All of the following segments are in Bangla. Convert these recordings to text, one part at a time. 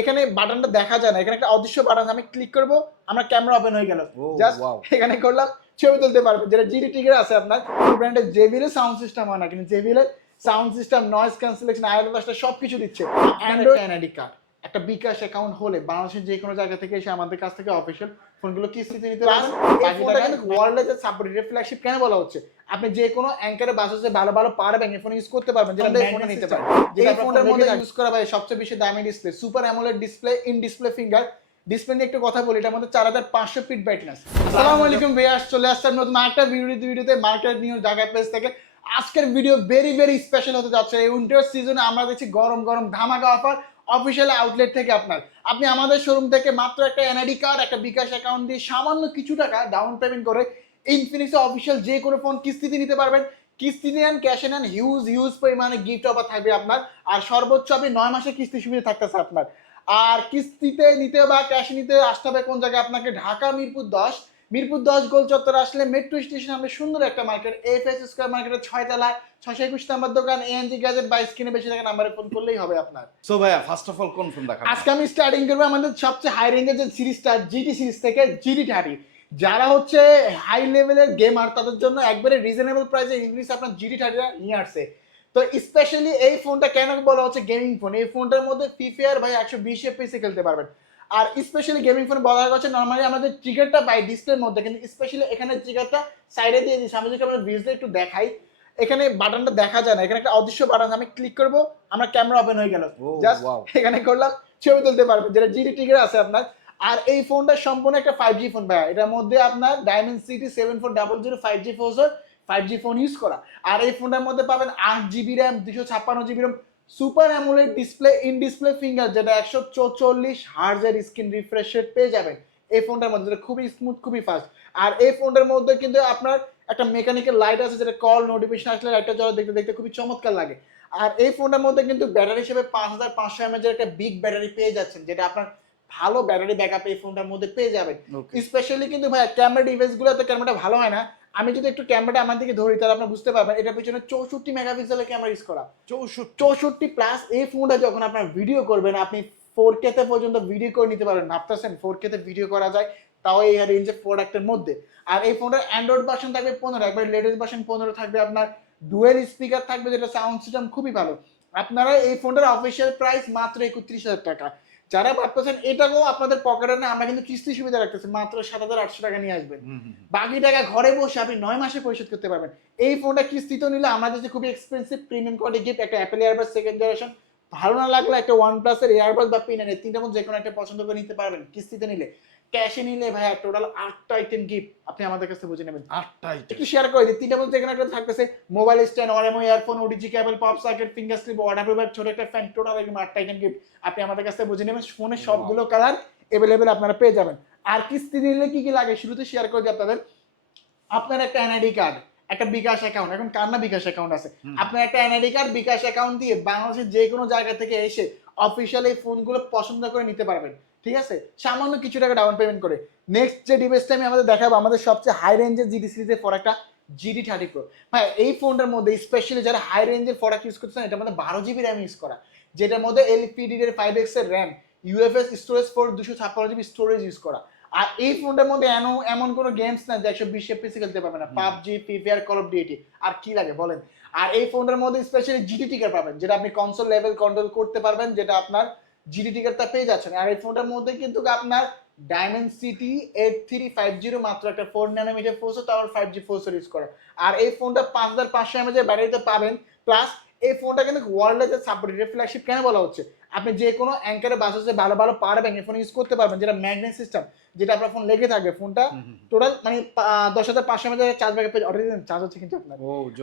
এখানে বাটনটা দেখা যায় না। এখানে একটা অদৃশ্য বাটন আমি ক্লিক করব আমার ক্যামেরা ওপেন হয়ে গেল। Oh, জাস্ট এখানে করলাম ছবি তুলতে পারবে। যেটা জিডি টিকের আছে আপনার ব্র্যান্ডের জেবিএল সাউন্ড সিস্টেম হয় না। কিন্তু JBL sound system noise cancellation ear সব সবকিছু দিচ্ছে। অ্যান্ড্রয়েড এনআইডি কার্ড একটা বিকাশ অ্যাকাউন্ট হলে বাংলাদেশের যে কোনো জায়গা থেকে এসে আমাদের কাছ থেকে অফিসিয়াল ফোনগুলো কিস্তিতে নিতে পারবেন বাকি টাকা কিন্তু ওয়ার্ল্ডে যে সাপোর্টেড ফ্ল্যাগশিপ কেন বলা হচ্ছে? আপনি যে কোনো অ্যাঙ্কারে বাসে ভালো ভালো পাওয়ার ব্যাংক ফোন ইউজ করতে পারবেন যেটা ফোনে নিতে পারেন। এই ফোনের মধ্যে ইউজ করা ভাই সবচেয়ে বেশি দামি display super AMOLED display in display finger display নিয়ে একটু কথা বলি এটার মধ্যে চার হাজার পাঁচশো ফিট ব্রাইটনেস আসসালামু আলাইকুম ভিউয়ার্স চলে আসছেন নতুন আরেকটা ভিডিও ভিডিওতে মার্কেট নিউজ ঢাকা পেজ থেকে। আজকের ভিডিও ভেরি ভেরি স্পেশাল হতে যাচ্ছে। এই উইন্টার সিজনে আমরা দেখছি গরম গরম ধামাকা অফার অফিসিয়াল আউটলেট থেকে আপনার। আপনি আমাদের শোরুম থেকে মাত্র একটা এনআইডি কার্ড একটা বিকাশ অ্যাকাউন্ট দিয়ে সামান্য কিছু টাকা ডাউন পেমেন্ট করে ইনফিনিক্স অফিসিয়াল যে কোনো ফোন কিস্তিতে নিতে পারবেন। কিস্তি নেন ক্যাশে নেন হিউজ হিউজ পরিমাণে গিফট অফার থাকবে আপনার। আর সর্বোচ্চ আপনি নয় মাসের কিস্তি সুবিধা থাকতেছে আপনার। আর কিস্তিতে নিতে বা ক্যাশে নিতে আসতে হবে কোন জায়গায়? আপনাকে ঢাকা মিরপুর দশ মিরপুর দশ গোল চত্বর আসলে মেট্রো স্টেশন আমরা সুন্দর একটা মার্কেট এফ এস স্কোয়ার মার্কেটের ছয় তলায় ছশো একুশ নাম্বার দোকান এএনজি গ্যাজেট বাইশ কিনে বেশি টাকা নাম্বারে ফোন করলেই হবে আপনার। সো ভাইয়া ফার্স্ট অফ অল কোন ফোন দেখা আজকে আমি স্টার্টিং করব আমাদের সবচেয়ে হাই রেঞ্জের যে সিরিজটা জিটি সিরিজ থেকে জিটি থার্টি যারা হচ্ছে হাই লেভেলের গেমার তাদের জন্য একবারে রিজনেবল প্রাইসে ইংলিশ আপনার জিটি থার্টিটা নিয়ে আসছে। তো স্পেশালি এই ফোনটা কেন বলা হচ্ছে গেমিং ফোন এই ফোনটার মধ্যে ফ্রি ফায়ার ভাই একশো বিশ এফপিসে খেলতে পারবেন। আর স্পেশালি গেমিং ফোন বলা হচ্ছে নর্মালি আমাদের ট্রিগারটা বাই ডিসপ্লের মধ্যে কিন্তু স্পেশালি এখানে ট্রিগারটা সাইডে দিয়ে দিচ্ছি আমি যদি আমরা ভিজটা একটু দেখাই এখানে বাটনটা দেখা যায় না এখানে একটা অদৃশ্য বাটন আমি ক্লিক করব আমার ক্যামেরা ওপেন হয়ে গেল। জাস্ট এখানে করলাম ছবি তুলতে পারবেন যেটা জিডি টিকের আছে আপনার। আর এই ফোনটা সম্পূর্ণ একটা ফাইভ জি ফোন ভাইয়া। এটার মধ্যে আপনার Dimensity seven four double zero five G four five G phone use করা। আর এই ফোনটার মধ্যে পাবেন আট জিবি র্যাম দুশো ছাপ্পান্ন GB RAM super AMOLED display in display finger যেটা একশো চৌচল্লিশ হার্জের স্ক্রিন রিফ্রেশ রেট পেয়ে যাবেন। এই ফোনটার মধ্যে যেটা খুবই স্মুথ খুবই ফাস্ট আর এই ফোনটার মধ্যে কিন্তু আপনার একটা মেকানিক্যাল লাইট আছে যেটা কল নোটিফিকেশন আসলে লাইটটা জ্বলে দেখতে দেখতে খুবই চমৎকার লাগে। আর এই ফোনটার মধ্যে কিন্তু ব্যাটারি হিসেবে পাঁচ হাজার পাঁচশো এমএচ এর একটা বিগ ব্যাটারি পেয়ে যাচ্ছেন যেটা আপনার ভালো ব্যাটারি ব্যাকআপ এই ফোনটার মধ্যে পেয়ে যাবেন। স্পেশালি কিন্তু ভাই ক্যামেরা ডিভাইস গুলোতে ক্যামেরাটা ভালো হয় না। আমি যদি একটু ক্যামেরাটা আমার দিকে ধরি তাহলে আপনার বুঝতে পারবেন এটা পিছনে চৌষট্টি মেগাপিক্সেলের ক্যামেরা ইউজ করা। চৌষট্টি। প্লাস এই ফোনটা যখন আপনার ভিডিও করবেন আপনি ফোর কেতে পর্যন্ত ভিডিও করে নিতে পারবেন। ভাবতেছেন ফোর কেতে ভিডিও করা যায় তাও এই রেঞ্জের প্রোডাক্টের মধ্যে। আর এই ফোনটার অ্যান্ড্রয়েড ভার্সন থাকবে পনেরো একবার লেটেস্ট ভার্সন পনেরো থাকবে আপনার। ডুয়েল স্পিকার থাকবে যেটা সাউন্ড সিস্টেম খুবই ভালো। আপনারা এই ফোনটার অফিসিয়াল প্রাইস মাত্র একত্রিশ হাজার টাকা। যারা ভাবতেছেন এটাকেও আপনাদের পকেটে না আমরা কিন্তু কিস্তি সুবিধা রাখতেছি মাত্র সাত হাজার আটশো টাকা নিয়ে আসবেন। বাকি টাকা ঘরে বসে আপনি নয় মাসে পরিশোধ করতে পারবেন। এই ফোনটা কিস্তিতে নিলে আমাদের যে খুবই এক্সপেন্সিভ প্রিমিয়াম কোয়ালিটি গিফট একটা অ্যাপেল এয়ারবাস সেকেন্ড জেনারেশন ভালো না লাগলে একটা ওয়ান প্লাসের এয়ারবাস বা পিন এই তিনটার মধ্যে যে কোনো একটা পছন্দ করে নিতে পারবেন কিস্তিতে নিলে। ক্যাশে নিলে ভাইয়া টোটাল আটটা আইটেম গিফট আপনি আমাদের কাছে বুঝে নেবেন। আটটাই একটু শেয়ার করে দিই। তিনটার মধ্যে যেখানে একটা থাকতেছে mobile stand অরেমো earphone OTG cable pop socket finger sleeve waterproof ছোট একটা ফ্যান টোটাল একদম আটটা আইটেম গিফট আপনি আমাদের কাছে বুঝে নেবেন। ফোনের সবগুলো কালার এভেলেবেল আপনারা পেয়ে যাবেন। আর কিস্তি নিলে কি কি লাগে শুরুতে শেয়ার করে দিই আপনাদের। আপনার একটা এনআইডি কার্ড একটা বিকাশ অ্যাকাউন্ট এখন কার না বিকাশ অ্যাকাউন্ট আছে? আপনার একটা এনআইডি কার্ড বিকাশ অ্যাকাউন্ট দিয়ে বাংলাদেশের যে কোনো জায়গা থেকে এসে অফিসিয়াল এই ফোনগুলো পছন্দ করে নিতে পারবেন। ঠিক আছে? সামান্য কিছু টাকা ডাউন পেমেন্ট করে। নেক্সট যে ডিভাইসটা আমি আমাদের দেখাবো আমাদের সবচেয়ে হাই রেঞ্জের জিডি সিরিজের ফর একটা জিডি থার্টি প্রো হ্যাঁ এই ফোনটার মধ্যে স্পেশালি যারা হাই রেঞ্জের প্রোডাক্ট ইউজ করছেন এটার মধ্যে বারো জিবি র্যাম ইউজ করা। যেটার মধ্যে এলপিডি এর ফাইভ এক্সের র্যাম ইউএফএস স্টোরেজ ফোর দুশো ছাপ্পান্ন জিবি স্টোরেজ ইউজ করা। আর এই ফোনটার মধ্যে এমন এমন কোনো গেমস না যে একশো বিশ এফপিসি খেলতে পারবে না। PUBG free fire call of duty আর কি লাগে বলেন? আর এই ফোনটার মধ্যে স্পেশালি জিডি টিকার পাবেন যেটা আপনি কনসোল লেভেল কন্ট্রোল করতে পারবেন যেটা আপনার জিডি টিকারটা পেয়ে যাচ্ছেন। আর এই ফোনটার মধ্যে কিন্তু আপনার Dimensity eight three five zero মাত্র একটা ফোর ন্যানোমিটার ফোর্সও তারপর ফাইভ জি ফোর্সও ইউজ করে। আর এই ফোনটা পাঁচ হাজার পাঁচশো এমএজের ব্যাটারিতে পাবেন। প্লাস এই ফোনটা কিন্তু ওয়ার্ল্ডে যে সাপোর্টেড ফ্ল্যাগশিপ কেন বলা হচ্ছে? আপনি যে কোনো অ্যাঙ্কারে বাসে ভালো ভালো পাওয়ার ব্যাংক ফোন ইউজ করতে পারবেন যেটা ম্যাগনেট সিস্টেম যেটা আপনার ফোন লেগে থাকবে ফোনটা টোটাল মানে দশ হাজার পাঁচশো এমএজের চার্জ ব্যাকআপ অরিজিনাল চার্জ হচ্ছে কিন্তু আপনার।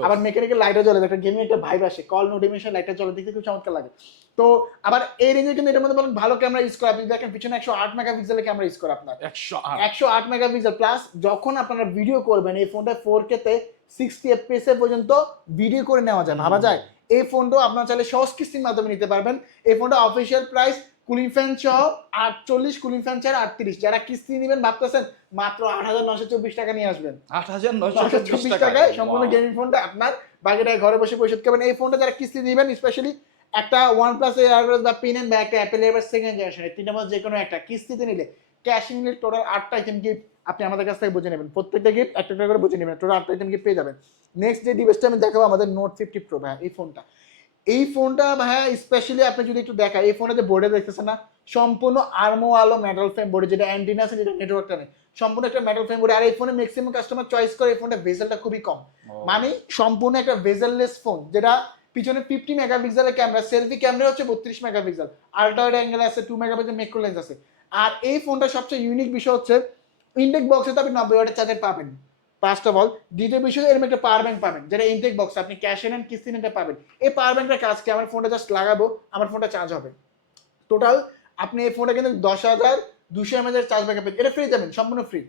আবার মেকানিক্যাল লাইটও জ্বলে একটা গেমিং একটা ভাইব আসে কল নোটিফিকেশন লাইটটা জ্বলে দেখতে খুব চমৎকার লাগে। তো আবার এই রেঞ্জে কিন্তু এটার মধ্যে বলেন ভালো ক্যামেরা ইউজ করে আপনি দেখেন পিছনে একশো আট মেগা পিক্সেলের ক্যামেরা ইউজ করে আপনার। একশো আট। একশো আট মেগা পিক্সেল প্লাস যখন আপনারা ভিডিও করবেন এই ফোনটা ফোর কেতে সিক্সটি এফপিএস এ পর্যন্ত ভিডিও করে নেওয়া যায় ভাবা যায়। এই ফোনটাও আপনার চাইলে সহজ কিস্তির মাধ্যমে নিতে পারবেন। এই ফোনটা অফিসিয়াল প্রাইস কুলিং ফ্যান সহ আটচল্লিশ কুলিং ফ্যান ছাড়া আটত্রিশ। যারা কিস্তি নেবেন ভাবতেছেন মাত্র আট হাজার নশো চব্বিশ টাকা নিয়ে আসবেন। আট হাজার নয়শো নশো চব্বিশ টাকায়? সম্পূর্ণ গেমিং ফোনটা আপনার বাকি টাকা ঘরে বসে পরিশোধ করবেন। এই ফোনটা যারা কিস্তি নেবেন স্পেশালি একটা ওয়ান প্লাস এয়ারবাস বা পিন এন্ড বা একটা অ্যাপেল এয়ারবাস সেকেন্ড জেনারেশন তিনটার মধ্যে যে কোনো একটা কিস্তিতে নিলে ক্যাশ নিলে টোটাল আটটা আইটেম গিফট আপনি আমাদের কাছ থেকে বুঝে নেবেন। প্রত্যেকটা গিফট একটা একটা করে বুঝে নেবেন। টোটাল আটটা আইটেম গিফট পেয়ে যাবেন। নেক্সট যে ডিভাইসটা আমি দেখাবো আমাদের নোট ফিফটি প্রো ভাইয়া এই ফোনটা এই ফোনটা ভাইয়া স্পেশালি আপনি যদি একটু দেখা এই ফোনে যে বোর্ডে দেখতেছেন না সম্পূর্ণ আর্মো আলো মেটাল ফ্রেম বোর্ডে যেটা অ্যান্টিনা আছে যেটা নেটওয়ার্কটা নেই সম্পূর্ণ একটা মেটাল ফ্রেম বোর্ডে আর এই ফোনে ম্যাক্সিমাম কাস্টমার চয়েস করে এই ফোনটা ভেজেলটা খুবই কম। মানে সম্পূর্ণ একটা ভেজেললেস ফোন যেটা পিছনে ফিফটি মেগাপিক্সেলের ক্যামেরা সেলফি ক্যামেরা হচ্ছে বত্রিশ মেগাপিক্সেল আল্ট্রা ওয়াইড অ্যাঙ্গেল আছে টু মেগাপিক্সেল মেক্রো লেন্স আছে। আর এই ফোনটা সবচেয়ে ইউনিক বিষয় হচ্ছে ইনটেক বক্সে তো আপনি নব্বই ওয়াটের চার্জার পাবেন। ফার্স্ট অফ অল দ্বিতীয় বিষয় এরকম একটা পাওয়ার ব্যাংক পাবেন যেটা ইনটেক বক্স আপনি ক্যাশ এন কিস্তি নিতে পাবেন। এই পাওয়ার ব্যাংকটা কাজ কি? আমার ফোনটা জাস্ট লাগাবো আমার ফোনটা চার্জ হবে। টোটাল আপনি এই ফোনটা কিন্তু দশ হাজার দুশো এমএজ এর চার্জ ব্যাকআপ এটা ফ্রি যাবেন সম্পূর্ণ ফ্রি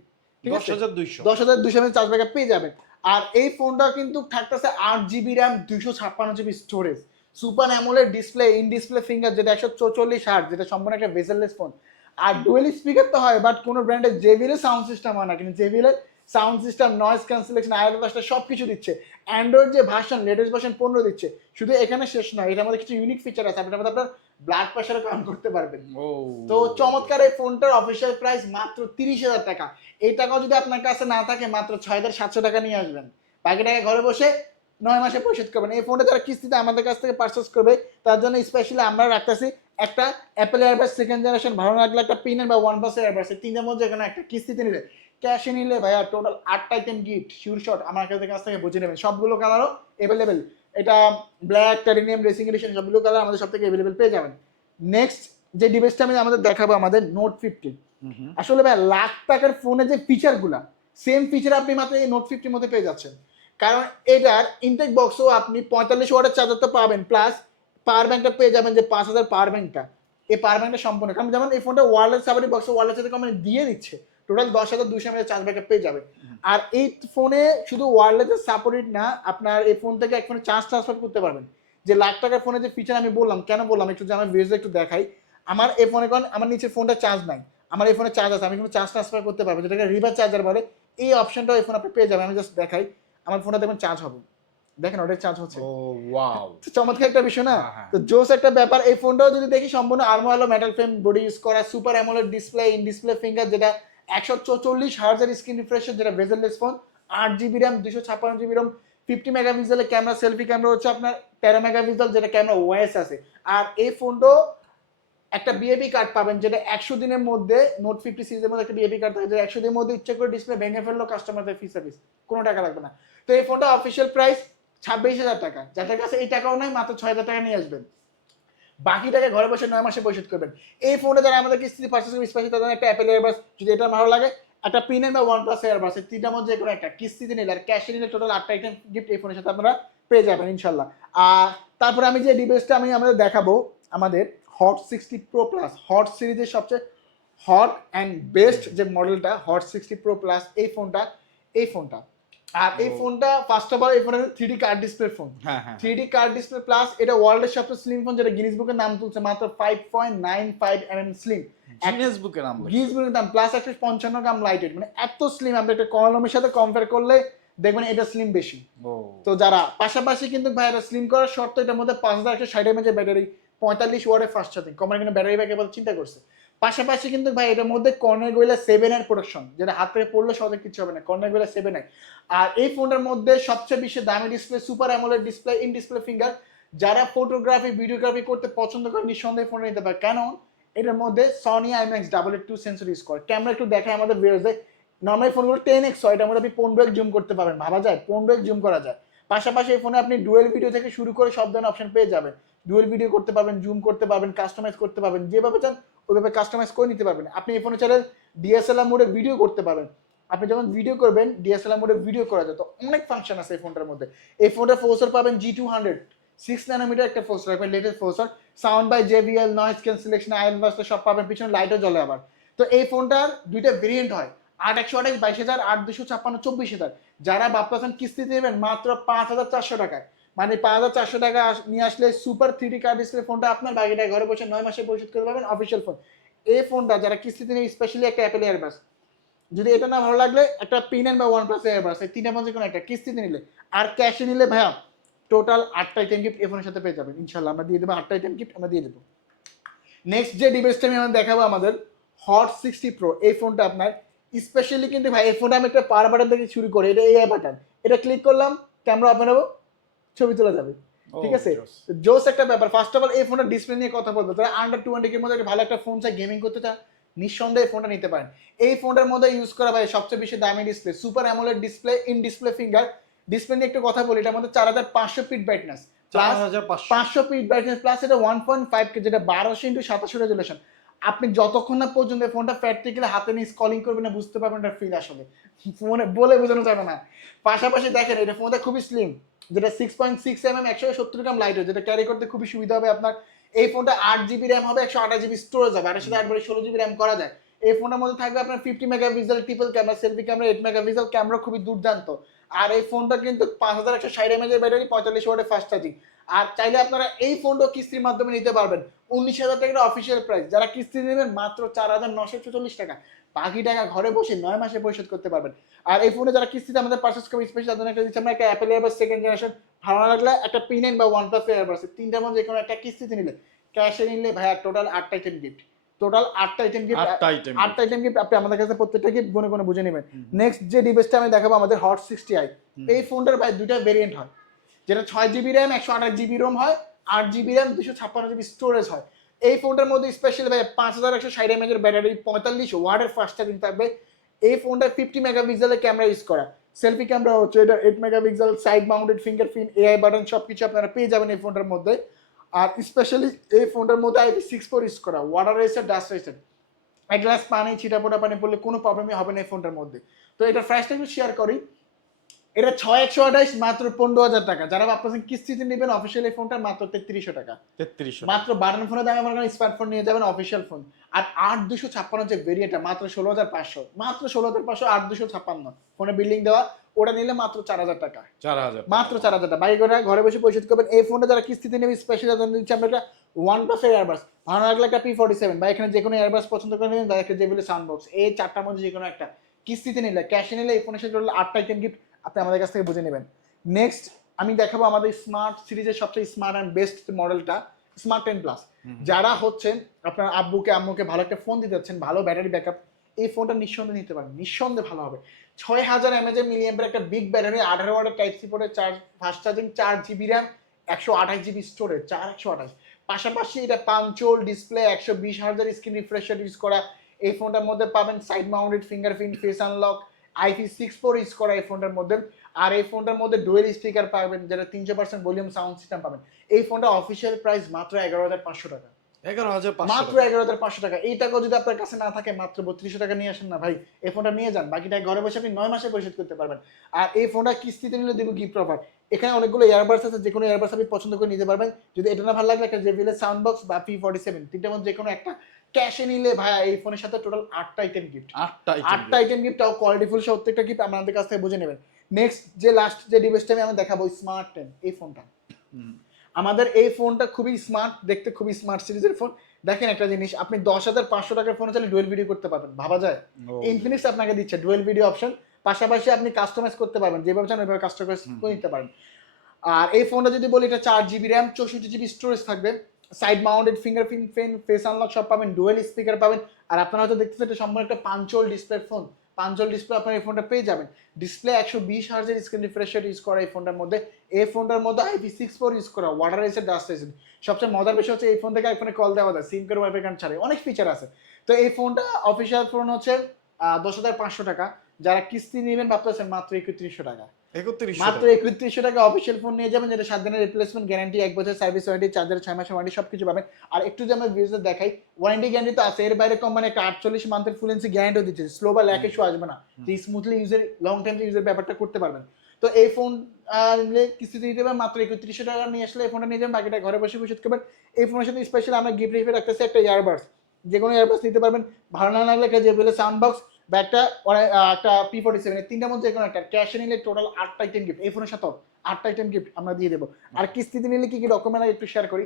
ঠিক দশ আছে হাজার দশ হাজার দুশো এমএজ চার্জ ব্যাকআপ পেয়ে যাবেন। আর এই ফোনটা কিন্তু থাকতেছে আট জিবি র্যাম দুশো ছাপ্পান্ন GB storage super AMOLED display in display finger যেটা একশো চৌচল্লিশ হার্ট যেটা সম্পূর্ণ একটা ভেজেললেস ফোন আর ডুয়েল স্পিকার তো হয় বাট কোনো ব্র্যান্ডের জেবিএলের সাউন্ড সিস্টেম হয় না কিন্তু জেবিএলের sound system noise cancellation ear বাসটা সব কিছু দিচ্ছে। অ্যান্ড্রয়েড যে ভার্সন লেটেস্ট ভার্সন পনেরো দিচ্ছে। শুধু এখানে শেষ নয় এটার মধ্যে কিছু ইউনিক ফিচার আছে আপনার মধ্যে আপনার ব্লাড প্রেশারও কাউন্ট করতে পারবেন। ও। তো চমৎকার এই ফোনটার অফিসিয়াল প্রাইস মাত্র তিরিশ হাজার টাকা। এই টাকাও যদি আপনার কাছে না থাকে মাত্র ছয় হাজার সাতশো টাকা নিয়ে আসবেন। বাকি টাকা ঘরে বসে নয় মাসে পরিশোধ করবেন। এই ফোনটা যারা কিস্তিতে আমাদের কাছ থেকে পারচেস করবে তার জন্য স্পেশালি আমরা রাখতেছি একটা অ্যাপেল এয়ারবাস সেকেন্ড জেনারেশন ভালো লাগলে একটা পিনের বা ওয়ান প্লাস এয়ারবাস তিনটার মধ্যে এখানে একটা কিস্তিতে নিলে ক্যাশে নিলে ভাইয়া টোটাল আটটা আইটেম গিফট শিওর শট আমার কাছে কাছ থেকে বুঝে নেবেন। সবগুলো কালারও অ্যাভেলেবেল এটা ব্ল্যাক টাইটেনিয়াম রেসিং এডিশন সবগুলো কালার আমাদের সব থেকে অ্যাভেলেবেল পেয়ে যাবেন। নেক্সট যে ডিভাইসটা আমি আমাদের দেখাবো আমাদের নোট ফিফটি আসলে ভাই লাখ টাকার ফোনে যে ফিচারগুলা সেম ফিচার আপনি মাত্র এই নোট ফিফটির মধ্যে পেয়ে যাচ্ছেন। কারণ এটার ইনটেক বক্সও আপনি পঁয়তাল্লিশ ওয়াটের চার্জার তো পাবেন প্লাস পাওয়ার ব্যাংকটা পেয়ে যাবেন যে পাঁচ হাজার পাওয়ার ব্যাংকটা এই পাওয়ার ব্যাংকটা সম্পূর্ণ। কারণ যেমন এই ফোনটা ওয়ারলেস সাবারি বক্স ওয়ারলেস সাথে কোম্পানি দিয়ে দিচ্ছে। টোটাল দশ হাজার দুশো এমএর চার্জ ব্যাকআপ পেয়ে যাবে আর এই ফোনে শুধু ওয়ারলেসের সাপোর্টেড না আপনার এই ফোন থেকে এক ফোনে চার্জ ট্রান্সফার করতে পারবেন। যে লাখ টাকার ফোনে যে ফিচার আমি বললাম কেন বললাম? একটু যে আমার ভিডিওতে একটু দেখাই। আমার এই ফোনে কারণ আমার নিচে ফোনটা চার্জ নাই। আমার এই ফোনে চার্জ আছে আমি কিন্তু চার্জ ট্রান্সফার করতে পারব যেটাকে রিভার চার্জার বলে এই অপশনটা এই ফোন আপনি পেয়ে যাবেন। আমি জাস্ট দেখাই। আমার ফোনটা দেখুন চার্জ হবে। দেখেন ওটাই চার্জ হচ্ছে। ও ওয়াও তো চমৎকার একটা বিষয় না? হ্যাঁ, হ্যাঁ। তো জোস একটা ব্যাপার এই ফোনটাও যদি দেখি সম্পূর্ণ আর্মো আলো মেটাল ফ্রেম বডি ইউজ করা super AMOLED display in display finger যেটা একশো চৌচল্লিশ হার্জের স্ক্রিন রিফ্রেশন যেটা ভেজেললেস ফোন আট জিবি র্যাম দুশো ছাপ্পান্ন জিবি র্যাম ফিফটি মেগাপিক্সেলের ক্যামেরা সেলফি ক্যামেরা হচ্ছে আপনার তেরো মেগাপিক্সেল যেটা ক্যামেরা ওয়েস আছে। আর এই ফোনটাও একটা বিএপি কার্ড পাবেন যেটা একশো দিনের মধ্যে নোট ফিফটি সিরিজের মধ্যে একটা বিএপি কার্ড থাকে যেটা একশো দিনের মধ্যে ইচ্ছে করে ডিসপ্লে ভেঙে ফেলল কাস্টমারদের ফি সার্ভিস কোনো টাকা লাগবে না। তো এই ফোনটা অফিসিয়াল প্রাইস ছাব্বিশ হাজার টাকা। যাদের কাছে এই টাকাও নাই, মাত্র ছয় হাজার টাকা নিয়ে আসবেন। বাকি টাকা ঘরে বসে নয় মাসে পরিশোধ করবেন। এই ফোনে যারা আমাদের কিস্তি পার্চেস করবে স্পেশালি তাদের একটা অ্যাপেল এয়ারবাস যদি এটা ভালো লাগে, একটা পিনের বা ওয়ান প্লাস এয়ারবাস এই তিনটার মধ্যে কোনো একটা কিস্তিতে নিলে আর ক্যাশে নিলে টোটাল আটটা আইটেম গিফট এই ফোনের সাথে আপনারা পেয়ে যাবেন, ইনশাল্লাহ। আর তারপরে আমি যে ডিভাইসটা আমি আমাদের দেখাবো, আমাদের Hot sixty Pro Plus Hot সিরিজের সবচেয়ে হট অ্যান্ড বেস্ট যে মডেলটা হট সিক্সটি প্রো প্লাস এই ফোনটা এই ফোনটা। আর এই ফোনটা ফার্স্ট অফ অল এই three D curved display phone three D curved display plus এটা ওয়ার্ল্ডের সবচেয়ে স্লিম ফোন যেটা গিনিস বুকের নাম তুলছে মাত্র five point nine five M M slim Guinness বুকের নাম গিনিস বুকের দাম প্লাস একশো পঞ্চান্ন গ্রাম লাইটেড মানে এত স্লিম আপনি একটা কলমের সাথে কম্পেয়ার করলে দেখবেন এটা স্লিম বেশি। তো যারা পাশাপাশি কিন্তু ভাই এটা স্লিম করার শর্ত এটার মধ্যে পাঁচ হাজার একশো ষাট এমএচের ব্যাটারি পঁয়তাল্লিশ ওয়ার্ডের ফাস্ট চার্জিং কোম্পানি কিন্তু ব্যাটারি ব্যাক এবার চিন্তা করছে। পাশাপাশি কিন্তু ভাই এটার মধ্যে কর্নার গোয়েলা সেভেন এর প্রোডাকশন যেটা হাত পড়লে সহজে কিছু হবে না। কর্নার গোয়েলা সেভেন এর আর এই ফোনটার মধ্যে সবচেয়ে বেশি দামি display super AMOLED display in display finger যারা ফটোগ্রাফি ভিডিওগ্রাফি করতে পছন্দ করে নিঃসন্দেহে ফোন নিতে পারে। কেন এটার মধ্যে Sony IMX double eight two sensor use করে ক্যামেরা একটু দেখায় আমাদের ভিউয়ার্সে নর্মাল ফোনগুলো টেন এক্স হয়, এটার মধ্যে আপনি পনেরো এক জুম করতে পারবেন। ভাবা যায়, পনেরো এক জুম করা যায়। পাশাপাশি এই ফোনে আপনি ডুয়েল ভিডিও থেকে শুরু করে সব ধরনের অপশন পেয়ে যাবেন। ডুয়েল ভিডিও করতে পারবেন জুম করতে পারবেন কাস্টমাইজ করতে পারবেন, যেভাবে চান ওইভাবে কাস্টমাইজ করে নিতে পারবেন। আপনি এই ফোনে চাইলে ডিএসএলআর মোডে ভিডিও করতে পারবেন। আপনি যখন ভিডিও করবেন ডিএসএলআর মোডে ভিডিও করা যায়। তো অনেক ফাংশন আছে এই ফোনটার মধ্যে। এই ফোনটার ফোর্সার পাবেন G two hundred six nanometre একটা ফোর্সার রাখবেন latest processor sound by JBL noise cancellation IL বাসটা সব পাবেন, পিছনে লাইটও জ্বলে আবার। তো এই ফোনটার দুইটা ভেরিয়েন্ট হয়। আট একশো আঠাশ, বাইশ হাজার, আট দুশো ছাপ্পান্ন, চব্বিশ হাজার। যারা ভাবতেছেন কিস্তিতে নেবেন মাত্র পাঁচ হাজার চারশো টাকায়। মানে পাঁচ হাজার চারশো টাকা নিয়ে আসলে super three D curved display ফোনটা আপনার বাকিটা ঘরে বসে নয় মাসে পরিশোধ করতে পারবেন অফিসিয়াল ফোন এই ফোনটা যারা কিস্তিতে নেই স্পেশালি একটা অ্যাপেল এয়ারবাস যদি এটা না ভালো লাগলে একটা পিন বা ওয়ান প্লাস এয়ারবাস এই তিনটা মধ্যে কোনো একটা কিস্তিতে নিলে। আর ক্যাশে নিলে ভাইয়া টোটাল আটটা আইটেম গিফট এই ফোনের সাথে পেয়ে যাবেন। ইনশাল্লাহ আমরা দিয়ে দেবো আটটা আইটেম গিফট আমরা দিয়ে দেবো। নেক্সট যে ডিভাইসটা আমি আমাদের দেখাবো আমাদের হট সিক্সটি প্রো এই ফোনটা আপনার স্পেশালি কিন্তু ভাই, এই ফোনটা আমি একটা পাওয়ার বাটন থেকে শুরু করি, এটা এআই বাটন এটা ক্লিক করলাম ক্যামেরা ওপেন হব। ছবি তোলা যাবে। ঠিক আছে? জোস। একটা ব্যাপার। ফার্স্ট অফ অল এই ফোনের ডিসপ্লে নিয়ে কথা বলব। তারা আন্ডার টু হান্ড্রেড মধ্যে একটা ভালো একটা ফোন চাই গেমিং করতে চায় নিঃসন্দেহে ফোনটা নিতে পারেন। এই ফোনটার মধ্যে ইউজ করা ভাই সবচেয়ে বেশি দামি display super AMOLED display in display finger display নিয়ে একটু কথা বলি এটার মধ্যে চার হাজার পাঁচশো ফিট ব্রাইটনেস পাঁচশো। পিট ব্রাইটনেস প্লাস এটা ওয়ান পয়েন্ট ফাইভ কে যেটা বারোশো ইন্টু সাতাশো রেজুলেশন আপনি যতক্ষণ না পর্যন্ত ফোনটা প্র্যাকটিক্যালি হাতে নিয়ে স্কলিং করবেন না বুঝতে পারবেন এটা ফিল আসলে। ফোনে বলে বোঝানো যাবে না। পাশাপাশি দেখেন এটা ফোনটা খুবই স্লিম যেটা six point six M M একশো সত্তর গ্রাম লাইট যেটা ক্যারি করতে খুবই সুবিধা হবে আপনার। এই ফোনটা আট জিবি র্যাম হবে, একশো আঠাশ জিবি স্টোরেজ হবে আটের সাথে আটবারে ষোলো জিবি র্যাম করা যায়। এই ফোনের মধ্যে থাকবে আপনার fifty megapixel triple camera selfie camera eight megapixel camera খুবই দুর্দান্ত। আর এই ফোনটা কিন্তু পাঁচ হাজার একশো ষাট এমএজের ব্যাটারি পঁয়তাল্লিশ ওয়াটের ফাস্ট চার্জিং আর চাইলে আপনারা এই ফোনটা কিস্তির মাধ্যমে নিতে পারবেন। উনিশ হাজার টাকার অফিসিয়াল প্রাইস যারা কিস্তি নেবেন, মাত্র চার হাজার নশো টাকা। বাকি টাকা ঘরে বসে নয় মাসে পরিশোধ করতে পারবেন। আর এই ফোনে যারা কিস্তিতে আমাদের পারচেস করবে স্পেশাল তাদের একটা দিচ্ছি আমরা একটা অ্যাপেল এয়ারবাস সেকেন্ড জেনারেশন ভালো লাগলে একটা পি নাইন বা ওয়ান প্লাস এয়ারবাস তিনটার মধ্যে যে কোনো একটা কিস্তিতে নিলে ক্যাশে নিলে ভাইয়া টোটাল আটটা আইটেম গিফট টোটাল আটটা আইটেম গিফট আটটা আইটেম গিফট আপনি আমাদের কাছে প্রত্যেকটা গিফট গুনে গুনে বুঝে নেবেন। নেক্সট যে ডিভাইসটা আমি দেখাবো আমাদের হট সিক্সটি আই এই ফোনটার ভাই দুইটা ভেরিয়েন্ট হয়। যেটা ছয় জিবি র্যাম একশো আঠাশ জিবি রোম হয় আট জিবি র্যাম দুশো ছাপ্পান্ন জিবি স্টোরেজ হয়। এই ফোনটার মধ্যে স্পেশাল ভাই, পাঁচ হাজার একশো ষাট এমএজের ব্যাটারি পঁয়তাল্লিশ ওয়ার্ডের ফাস্ট চার্জিং থাকবে। এই ফোনটা ফিফটি মেগাপিক্সেলের ক্যামেরা ইউজ করা। সেলফি ক্যামেরা হচ্ছে এটা eight megapixel side mounted fingerprint AI button সব কিছু আপনারা পেয়ে যাবেন এই ফোনটার মধ্যে। আর স্পেশালি এই ফোনটার মধ্যে আইপি সিক্স ফোর ইউজ করা। ওয়াটার রেসার ডাস্ট রেসার এক গ্লাস পানি ছিটাপোটা পানি পড়লে কোনো প্রবলেমই হবে না এই ফোনটার মধ্যে। তো এটা প্রাইসটা একটু শেয়ার করি। এটা ছয় একশো আঠাইশ মাত্র পনেরো হাজার টাকা। যারা ভাবতেছেন কিস্তিতে নেবেন অফিসিয়াল ফোনটা মাত্র তেত্রিশশো টাকা। তেত্রিশশো মাত্র বাটন ফোনের দামে আমার স্মার্টফোন নিয়ে যাবেন অফিসিয়াল ফোন আর আট দুশো ছাপ্পান্ন যে ভেরিয়েন্টটা মাত্র ষোলো হাজার পাঁচশো। মাত্র ষোলো হাজার পাঁচশো আট দুশো ছাপ্পান্ন। ফোনে বিল্ডিং দেওয়া ওটা নিলে মাত্র চার হাজার টাকা। চার হাজার মাত্র চার হাজার টাকা। বাইক করে ঘরে বসে পরিশোধ করবেন। এই ফোনটা যারা কিস্তিতে নেবে স্পেশাল দিচ্ছি আমরা একটা ওয়ান প্লাসের এয়ারবাস ভালো লাগলে একটা পি ফোর্টি সেভেন বা এখানে যে কোনো এয়ারবাস পছন্দ করে নেবেন বা একটা জেবিলে সাউন্ড বক্স এই চারটার মধ্যে যে কোনো একটা। কিস্তিতে নিলে ক্যাশে নিলে এই ফোনের সাথে আটটা আইটেম গিফট আপনি আমাদের কাছ থেকে বুঝে নেবেন। নেক্সট আমি দেখাবো আমাদের স্মার্ট সিরিজের সবচেয়ে স্মার্ট অ্যান্ড বেস্ট মডেলটা স্মার্ট টেন প্লাস যারা হচ্ছেন আপনার আব্বুকে আম্মুকে ভালো একটা ফোন দিতে যাচ্ছেন ভালো ব্যাটারি ব্যাকআপ এই ফোনটা নিঃসন্দেহে নিতে পারেন। নিঃসন্দেহে ভালো হবে। ছয় হাজার এমএজ মিলিয়ামের একটা বিগ ব্যাটারি আঠারো ওয়ার্ডের টাইপ সি পোর্টে চার্জ ফাস্ট চার্জিং চার জিবি র্যাম একশো আঠাশ জিবি স্টোরেজ চার একশো আঠাশ। পাশাপাশি এটা পাঞ্চোল ডিসপ্লে একশো বিশ হাজার স্ক্রিন রিফ্রেশার ইউজ করা। এই ফোনটার মধ্যে পাবেন side mounted fingerprint face unlock IP six four use করা এই ফোনটার মধ্যে আর এই ফোনটার মধ্যে ডুয়েল স্পিকার পাবেন যেটা তিনশো পার্সেন্ট ভলিউম সাউন্ড সিস্টেম পাবেন। এই ফোনটা অফিসিয়াল প্রাইস মাত্র এগারো হাজার পাঁচশো টাকা। এগারো হাজার মাত্র এগারো হাজার পাঁচশো টাকা। এই টাকা যদি আপনার কাছে না থাকে মাত্র বত্রিশশো টাকা নিয়ে আসেন না ভাই। এই ফোনটা নিয়ে যান বাকিটা ঘরে বসে আপনি নয় মাসে পরিশোধ করতে পারবেন। আর এই ফোনটা কিস্তিতে নিলে দেবো গিফট অফার এখানে অনেকগুলো এয়ারবাস আছে যে কোনো এয়ারবাস আপনি পছন্দ করে নিতে পারবেন। যদি এটা না ভালো লাগলে একটা জেবিএল সাউন্ড বক্স বা পি ফর্টি সেভেন তিনটার মধ্যে যে কোনো একটা ক্যাশে নিলে ভাই এই ফোনের সাথে টোটাল আটটা আইটেম গিফট আটটা আটটা আইটেম গিফট তাও কোয়ালিটিফুল প্রত্যেকটা গিফট আমাদের কাছ থেকে বুঝে নেবেন। নেক্সট যে লাস্ট যে ডিভাইসটা আমি আমি দেখাবো স্মার্ট টেন এই ফোনটা আমাদের এই ফোনটা খুবই স্মার্ট দেখতে খুবই স্মার্ট সিরিজের ফোন দেখেন একটা জিনিস আপনি দশ হাজার পাঁচশো টাকার ফোনে চাইলে ডুয়েল ভিডিও করতে পারবেন ভাবা যায়। ইনফিনিক্স আপনাকে দিচ্ছে ডুয়েল ভিডিও অপশন পাশাপাশি আপনি কাস্টমাইজ করতে পারবেন যেভাবে চান ওইভাবে কাস্টমাইজ করে নিতে পারেন। আর এই ফোনটা যদি বলি এটা চার জিবি র্যাম চৌষট্টি জিবি স্টোরেজ থাকবে। সাইড মাউন্টেড ফিঙ্গারপ্রিন্ট ফেন ফেস আনলক সব পাবেন ডুয়েল স্পিকার পাবেন। আর আপনারা হয়তো দেখতেছেন এটা সম্পূর্ণ একটা punch hole display phone punch hole display আপনার এই ফোনটা পেয়ে যাবেন। ডিসপ্লে একশো বিশ হার্জের স্ক্রিন রিফ্রেশার ইউজ করা এই ফোনটার মধ্যে। এই ফোনটার মধ্যে আইপি সিক্স ফোর ইউজ করা ওয়াটার এসে ডাস্ট এসে সবচেয়ে মজার বিষয় হচ্ছে এই ফোন থেকে আইফোনে কল দেওয়া যায় সিম কার্ড ওয়াইফাই কার্ড ছাড়ে অনেক ফিচার আছে। তো এই ফোনটা অফিসিয়াল ফোন হচ্ছে দশ হাজার পাঁচশো টাকা। যারা কিস্তি নেবেন ভাবতেছেন মাত্র একত্রিশশো টাকা। মাত্র একত্রিশশো টাকা অফিসিয়াল ফোন নিয়ে যাবেন যেটা সাত দিনের রিপ্লেসমেন্ট গ্যারান্টি এক বছর সার্ভিস ওয়ারেন্টি চার্জার ছয় মাসের ওয়ারেন্টি সব কিছু পাবেন। আর একটু যে আমরা ভিউজে দেখাই ওয়ারেন্টি গ্যারান্টি তো আছে এর বাইরে কোম্পানি একটা আটচল্লিশ মান্থের ফুলেন্সি গ্যারান্টিও দিচ্ছে স্লো বা ল্যাক ইস্যু আসবে না। যে স্মুথলি ইউজের লং টাইম ইউজের ব্যাপারটা করতে পারবেন। তো এই ফোন নিলে কিস্তিতে দিতে পারেন মাত্র একত্রিশশো টাকা নিয়ে আসলে এই ফোনটা নিয়ে যাবেন বাকিটা ঘরে বসে পরিশোধ করবেন। এই ফোনের সাথে স্পেশাল আমরা গিফট হিসেবে রাখতেছি একটা ইয়ারবাডস যে কোনো ইয়ারবাডস নিতে পারবেন ভালো না লাগলে একটা যে বলে সাউন্ড বক্স বা একটা একটা পি ফোর্টি সেভেন তিনটার মধ্যে কোনো একটা ক্যাশে নিলে টোটাল আটটা আইটেম গিফট এই ফোনের সাথেও আটটা আইটেম গিফট আমরা দিয়ে দেবো। আর কিস্তিতে নিলে কি কি ডকুমেন্ট একটু শেয়ার করি?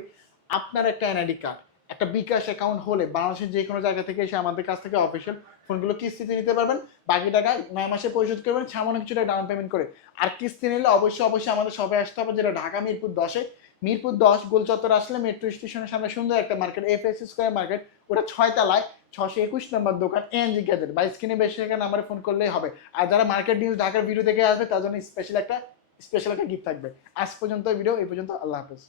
আপনার একটা এনআইডি কার্ড একটা বিকাশ অ্যাকাউন্ট হলে বাংলাদেশের যে কোনো জায়গা থেকে এসে আমাদের কাছ থেকে অফিসিয়াল ফোনগুলো কিস্তিতে নিতে পারবেন। বাকি টাকা নয় মাসে পরিশোধ করবেন সামান্য কিছুটা ডাউন পেমেন্ট করে। আর কিস্তি নিলে অবশ্যই অবশ্যই আমাদের সবাই আসতে হবে যেটা ঢাকা মিরপুর দশে। মিরপুর দশ গোল চত্বর আসলে মেট্রো স্টেশনের সামনে সুন্দর একটা market F S Square market ওটা ছয় তলায়। ছশো একুশ নম্বর দোকান এনজি গ্যাজেট বা স্ক্রিনে বেশি টাকা নাম্বারে ফোন করলেই হবে। আর যারা মার্কেট নিউজ ঢাকার ভিডিও দেখে আসবে, তার জন্য স্পেশাল একটা স্পেশাল একটা গিফট থাকবে। আজ পর্যন্ত ভিডিও এই পর্যন্ত আল্লাহ হাফেজ।